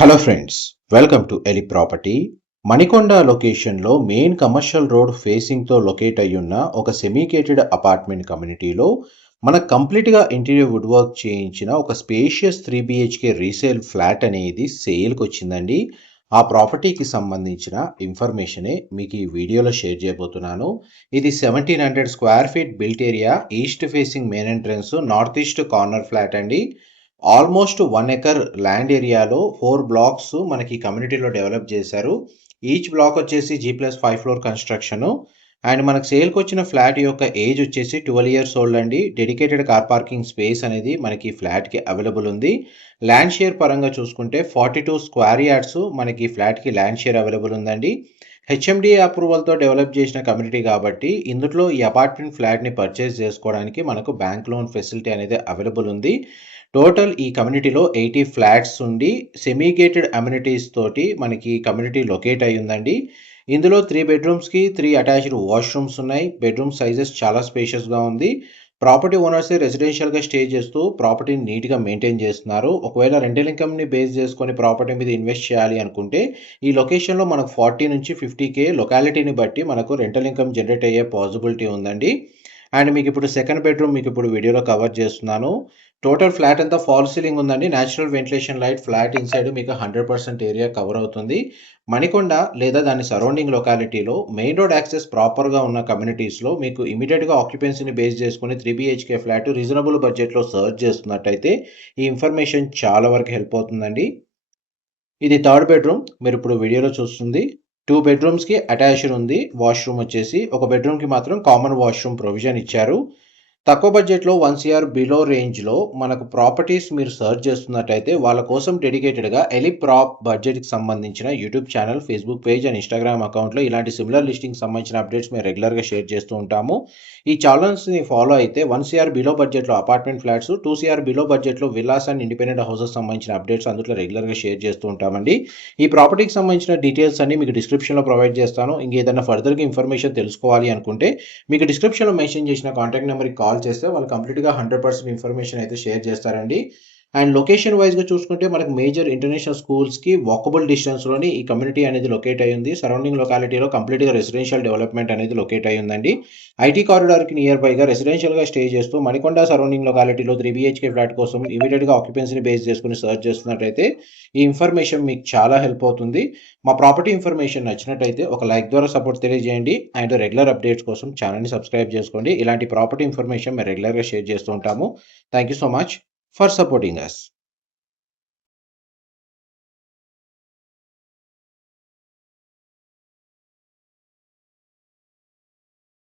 Hello friends, welcome to Eli property. Manikonda లొకేషన్లో main commercial road ఫేసింగ్తో locate అయ్యున్న ఒక సెమీకేటెడ్ అపార్ట్మెంట్ కమ్యూనిటీలో మనకు కంప్లీట్గా ఇంటీరియర్ వుడ్ వర్క్ చేయించిన ఒక స్పేషియస్ 3 BHK రీసేల్ ఫ్లాట్ అనేది సేల్కి వచ్చిందండి. ఆ ప్రాపర్టీకి సంబంధించిన ఇన్ఫర్మేషనే మీకు ఈ వీడియోలో షేర్ చేయబోతున్నాను. ఇది 1700 square feet built area, east facing main entrance, north east corner flat అండి. ఆల్మోస్ట్ 1 ఎకర్ ల్యాండ్ ఏరియాలో 4 బ్లాక్స్ మనకి కమ్యూనిటీలో డెవలప్ చేశారు. ఈచ్ బ్లాక్ వచ్చేసి G+5 ఫ్లోర్ కన్స్ట్రక్షన్. అండ్ మనకు సేల్కి వచ్చిన ఫ్లాట్ యొక్క ఏజ్ వచ్చేసి 12 ఇయర్స్ ఓల్డ్ అండి. డెడికేటెడ్ కార్ పార్కింగ్ స్పేస్ అనేది మనకి ఫ్లాట్కి అవైలబుల్ ఉంది. ల్యాండ్ షేర్ పరంగా చూసుకుంటే 42 స్క్వేర్ యార్డ్స్ మనకి ఫ్లాట్కి ల్యాండ్ షేర్ అవైలబుల్ ఉందండి. హెచ్ఎండిఏ అప్రూవల్తో డెవలప్ చేసిన కమ్యూనిటీ కాబట్టి ఇందులో ఈ అపార్ట్మెంట్ ఫ్లాట్ని పర్చేస్ చేసుకోవడానికి మనకు బ్యాంక్ లోన్ ఫెసిలిటీ అనేది అవైలబుల్ ఉంది. టోటల్ ఈ కమ్యూనిటీలో 80 ఫ్లాట్స్ ఉండి సెమీగేటెడ్ అమ్యూనిటీస్ తోటి మనకి కమ్యూనిటీ లొకేట్ అయి ఉందండి. ఇందులో 3 బెడ్రూమ్స్కి 3 అటాచ్డ్ వాష్రూమ్స్ ఉన్నాయి. బెడ్రూమ్ సైజెస్ చాలా స్పేషియస్గా ఉంది. ప్రాపర్టీ ఓనర్సే రెసిడెన్షియల్గా స్టే చేస్తూ ప్రాపర్టీని నీట్గా మెయింటైన్ చేస్తున్నారు. ఒకవేళ రెంటల్ ఇన్కమ్ని బేస్ చేసుకొని ప్రాపర్టీ మీద ఇన్వెస్ట్ చేయాలి అనుకుంటే ఈ లొకేషన్లో మనకు 40 నుంచి 50K లొకాలిటీని బట్టి మనకు రెంటల్ ఇన్కమ్ జనరేట్ అయ్యే పాసిబిలిటీ ఉందండి. అండ్ మీకు ఇప్పుడు సెకండ్ బెడ్రూమ్ మీకు ఇప్పుడు వీడియోలో కవర్ చేస్తున్నాను. టోటల్ ఫ్లాట్ అంతా ఫాల్ సీలింగ్ ఉందండి. Natural ventilation light flat inside మీకు 100% ఏరియా కవర్ అవుతుంది. మణికొండ లేదా దాని సరౌండింగ్ లొకాలిటీలో మెయిన్ రోడ్ యాక్సెస్ ప్రాపర్గా ఉన్న కమ్యూనిటీస్లో మీకు ఇమీడియట్గా ఆక్యుపెన్సీని బేస్ చేసుకుని 3 BHK ఫ్లాట్ రీజనబుల్ బడ్జెట్లో సర్చ్ చేస్తున్నట్టయితే ఈ ఇన్ఫర్మేషన్ చాలా వరకు హెల్ప్ అవుతుందండి. ఇది థర్డ్ బెడ్రూమ్ మీరు ఇప్పుడు వీడియోలో చూస్తుంది. 2 బెడ్రూమ్స్కి అటాచ్డ్ ఉంది. వాష్రూమ్ వచ్చేసి ఒక బెడ్రూమ్కి మాత్రం కామన్ వాష్రూమ్ ప్రొవిజన్ ఇచ్చారు. తక్కువ బడ్జెట్లో 1 CR బిలో రేంజ్లో మనకు ప్రాపర్టీస్ మీరు సర్చ్ చేస్తున్నట్టయితే వాళ్ళ కోసం డెడికేటెడ్గా ఎలి ప్రాప్ బడ్జెట్కి సంబంధించిన YouTube channel, Facebook page and Instagram అకౌంట్లో ఇలాంటి సిమిలర్ లిస్టింగ్ సంబంధించిన అప్డేట్స్ మేము రెగ్యులర్గా షేర్ చేస్తూ ఉంటాము. ఈ ఛానల్స్ని ఫాలో అయితే 1 CR బిలో బడ్జెట్లో అపార్ట్మెంట్ ఫ్లాట్స్, 2 CR బిలో బడ్జెట్లో విల్లాస్ అండ్ ఇండిపెండెంట్ హౌసెస్ సంబంధించిన అప్డేట్స్ అందులో రెగ్యులర్గా షేర్ చేస్తూ ఉంటామండి. ఈ ప్రాపర్టీకి సంబంధించిన డీటెయిల్స్ అన్ని మీకు డిస్క్రిప్షన్లో ప్రొవైడ్ చేస్తాను. ఇంకేదైనా ఫర్దర్గా ఇన్ఫర్మేషన్ తెలుసుకోవాలి అనుకుంటే మీకు డిస్క్రిప్షన్లో మెన్షన్ చేసిన కాంటాక్ట్ నెంబర్కి కాల్ చేస్తే వాళ్ళు కంప్లీట్గా 100% ఇన్ఫర్మేషన్ అయితే షేర్ చేస్తారండి. అండ్ లొకేషన్ వైజ్గా చూసుకుంటే మనకు మేజర్ ఇంటర్నేషనల్ స్కూల్స్కి వాకబుల్ డిస్టెన్స్లోని ఈ కమ్యూనిటీ అనేది లొకేట్ అయి ఉంది. సరౌండింగ్ లొకాలిటీలో కంప్లీట్గా రెసిడెన్షియల్ డెవలప్మెంట్ అనేది లొకేట్ అయి ఉందండి. ఐటీ కారిడార్కి నియర్ బైగా రెసిడెన్షియల్గా స్టే చేస్తూ మణికొండ సరౌండింగ్ లొకాలిటీలో 3 BHK ఫ్లాట్ కోసం ఇమీడియట్గా ఆక్యుపెన్సీని బేస్ చేసుకుని సర్చ్ చేస్తున్నట్టయితే ఈ ఇన్ఫర్మేషన్ మీకు చాలా హెల్ప్ అవుతుంది. మా ప్రాపర్టీ ఇన్ఫర్మేషన్ నచ్చినట్టయితే ఒక లైక్ ద్వారా సపోర్ట్ తెలియజేయండి. అండ్ రెగ్యులర్ అప్డేట్స్ కోసం ఛానల్ని సబ్స్క్రైబ్ చేసుకోండి. ఇలాంటి ప్రాపర్టీ ఇన్ఫర్మేషన్ మేము రెగ్యులర్గా షేర్ చేస్తూ ఉంటాము. Thank you so much for supporting us.